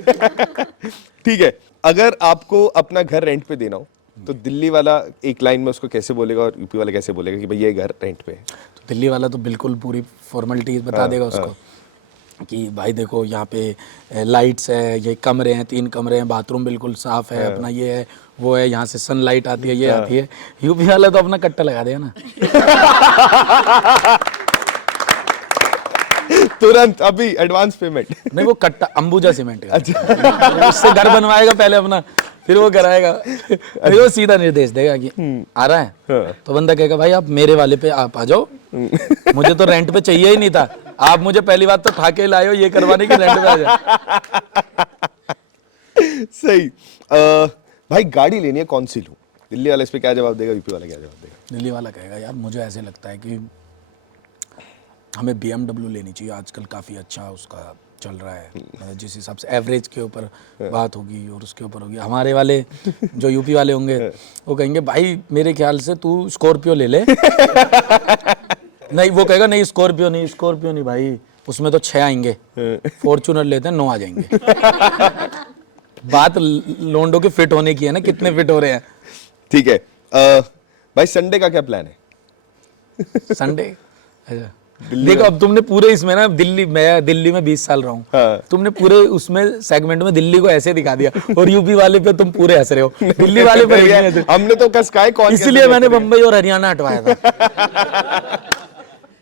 ठीक है, अगर आपको अपना घर रेंट पे देना हो तो दिल्ली वाला एक लाइन में उसको कैसे बोलेगा और यूपी वाला कैसे बोलेगा कि भाई ये घर रेंट पे है। तो दिल्ली वाला तो बिल्कुल पूरी फॉर्मेलिटीज बता देगा उसको कि भाई देखो यहाँ पे लाइट्स है, ये कमरे हैं, 3 कमरे हैं, बाथरूम बिल्कुल साफ है, अपना ये है वो है, यहाँ से सनलाइट आती है, ये आती है। यूपी वाला तो अपना कट्टा लगा देगा ना। तुरंत अभी एडवांस पेमेंट। नहीं, वो कट्टा अंबुजा सीमेंट का, अच्छा। उससे घर बनवाएगा पहले अपना, फिर वो कराएगा, फिर वो सीधा निर्देश देगा कि आ रहा है, तो बंदा कहेगा भाई आप मेरे वाले पे आप आ जाओ, मुझे तो रेंट पे चाहिए ही नहीं था, आप मुझे पहली बात तो ठाके लाए हो ये करवाने की, रेंट पे आ जाओ। सही। भाई गाड़ी लेनी है, कौन सी लूं? दिल्ली वाला इस पे क्या जवाब देगा, यूपी वाला क्या जवाब देगा? दिल्ली वाला कहेगा यार मुझे ऐसे लगता है कि हमें BMW लेनी चाहिए, आजकल काफ़ी अच्छा उसका चल रहा है, जिस हिसाब से एवरेज के ऊपर बात होगी और उसके ऊपर होगी। हमारे वाले जो यूपी वाले होंगे वो कहेंगे भाई मेरे ख्याल से तू स्कॉर्पियो ले ले। नहीं, वो कहेगा नहीं स्कॉर्पियो नहीं भाई, उसमें तो 6 आएंगे, फॉर्च्यूनर लेते हैं 9 आ जाएंगे। बात लोंडो के फिट होने की है ना, कितने फिट हो रहे हैं। ठीक है, भाई संडे का क्या प्लान है? संडे, अच्छा देखो अब तुमने पूरे इसमें ना मैं दिल्ली में 20 साल रहा हूँ, हाँ। तुमने पूरे उसमें सेगमेंट में दिल्ली को ऐसे दिखा दिया, और यूपी वाले पे तुम पूरे हंस रहे हो, दिल्ली वाले पे नहीं हंस रहे। हमने तो कसकाए कौन, इसलिए मैंने बम्बई और हरियाणा हटवाया था,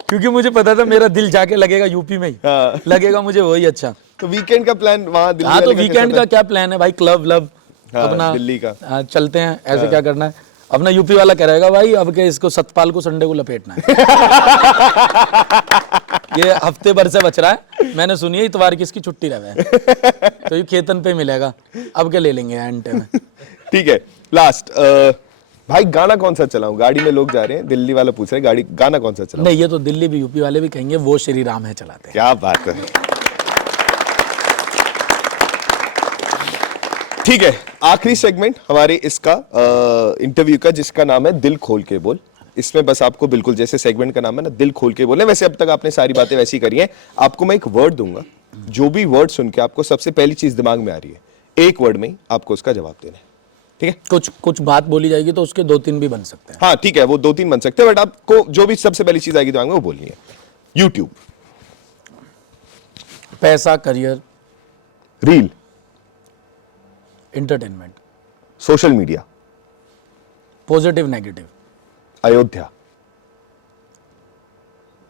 क्योंकि मुझे पता था मेरा दिल जाके लगेगा यूपी में ही, हाँ। लगेगा मुझे वही अच्छा। तो वीकेंड का प्लान वहाँ दिल्ली हाँ, तो वाले का वीकेंड कैसा का क्या प्लान है भाई, क्लब हाँ, अपना दिल्ली का। चलते हैं, ऐसे क्या करना है। अपना यूपी वाला कह रहेगा भाई अब के इसको सतपाल को संडे को लपेटना है। ये हफ्ते भर से बच रहा है, मैंने सुनी है इतवार की इसकी छुट्टी रहे है, तो ये खेतन पे मिलेगा, अब के ले लेंगे एंड में। ठीक है, लास्ट भाई गाना कौन सा चलाऊं? गाड़ी में लोग जा रहे हैं, दिल्ली वाला पूछ रहे हैं गाड़ी गाना कौन सा चलाऊं? नहीं, ये तो दिल्ली भी यूपी वाले भी कहेंगे वो श्री राम है चलाते हैं। क्या बात है। ठीक है, आखिरी सेगमेंट हमारे इसका इंटरव्यू का, जिसका नाम है दिल खोल के बोल। इसमें बस आपको बिल्कुल जैसे सेगमेंट का नाम है ना, दिल खोल के बोले, वैसे अब तक आपने सारी बातें वैसी करी हैं। आपको मैं एक वर्ड दूंगा, जो भी वर्ड सुन के आपको सबसे पहली चीज दिमाग में आ रही है, एक वर्ड में ही आपको उसका जवाब देना है, ठीक है? कुछ बात बोली जाएगी तो उसके 2-3 भी बन सकते हैं। हाँ ठीक है, वो 2-3 बन सकते हैं, बट आपको जो भी सबसे पहली चीज आएगी दिमाग में वो बोलनी है। यूट्यूब, पैसा, career, reel, entertainment, social media, positive negative, Ayodhya,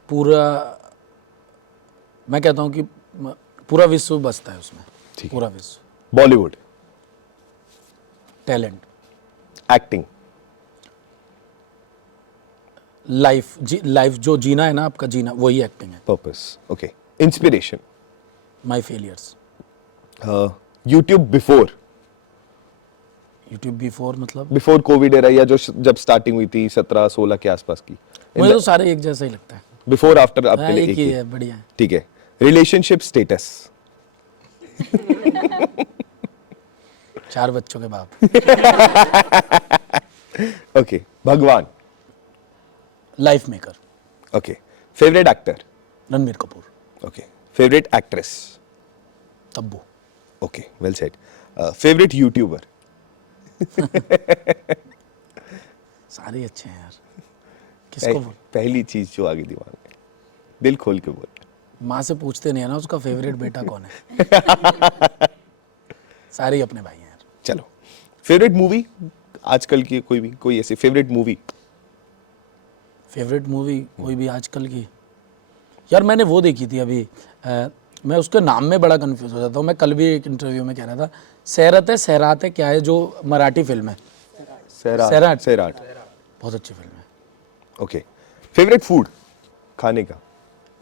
पूरा, मैं कहता हूं कि पूरा विश्व बसता है उसमें, ठीक है। पूरा विश्व, बॉलीवुड, टैलेंट, एक्टिंग, लाइफ जो जीना है ना आपका, जीना वही एक्टिंग है। Purpose, okay. Inspiration, my failures. YouTube before मतलब बिफोर कोविड एरा, या जो जब स्टार्टिंग हुई थी 17-16 के आसपास की। मुझे तो सारे एक जैसा ही लगता है। बिफोर आफ्टर आपके हाँ, लिए एक एक ही ही है, बढ़िया है। ठीक है। रिलेशनशिप स्टेटस, 4 बच्चों के बाप। ओके। भगवान, life maker, okay. Favourite actor, Ranbir Kapoor, okay. Favourite actress, Tabu, okay, well said. Favourite YouTuber? सारे अच्छे हैं यार, किसको बोल? पहली चीज जो आगे दिमाग में, दिल खोल के बोल। माँ से पूछते नहीं है ना उसका फेवरेट बेटा कौन है। सारे ही अपने भाई हैं यार। चलो, फेवरेट मूवी आजकल की, कोई ऐसी फेवरेट मूवी? फेवरेट मूवी कोई भी आजकल की, यार मैंने वो देखी थी अभी, मैं उसके नाम में बड़ा कंफ्यूज हो जाता हूँ। मैं कल भी एक इंटरव्यू में कह रहा था, सैरात है क्या है, जो मराठी फिल्म है। सैराट बहुत अच्छी फिल्म है। ओके, फेवरेट फूड, खाने का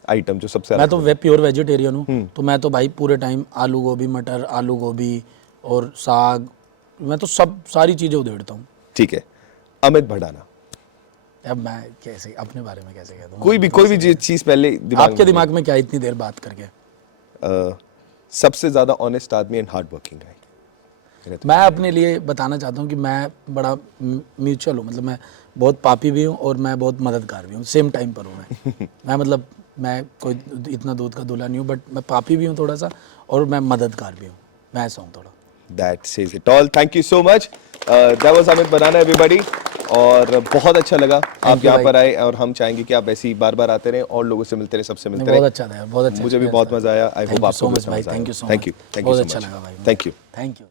आइटम जो सबसे मैं तो प्योर वेजिटेरियन हूँ, तो मैं तो भाई पूरे टाइम आलू गोभी मटर, आलू गोभी और साग, मैं तो सारी चीज़ें उधेड़ता हूँ। ठीक है, अमित भड़ाना। अब मैं कैसे अपने बारे में कैसे कह दूँ? कोई भी चीज पहले आपके दिमाग में क्या इतनी देर बात करके? सबसे ज्यादा ऑनेस्ट आदमी एंड हार्ड वर्किंग गाय। मैं अपने लिए बताना चाहता हूँ कि मैं बड़ा म्यूचुअल हूँ, मतलब मैं बहुत पापी भी हूँ और मैं बहुत मददगार भी हूँ, सेम टाइम पर हूँ मैं। मैं मतलब मैं कोई इतना दूध का दूल्हा नहीं हूँ, बट मैं पापी भी हूँ थोड़ा सा, और मैं मददगार भी हूँ, मैं ऐसा हूँ थोड़ा। That says it all. Thank you so much. That was Amit Banana, everybody. और बहुत अच्छा लगा आप यहाँ पर आए, और हम चाहेंगे कि आप ऐसे ही बार बार आते रहें और लोगों से मिलते रहे, सबसे मिलते रहे। बहुत अच्छा था, बहुत अच्छा। मुझे भी बहुत मजा आया। आई होप आपको भी भाई, thank you so much. Thank you बहुत अच्छा लगा भाई। Thank you. Thank you.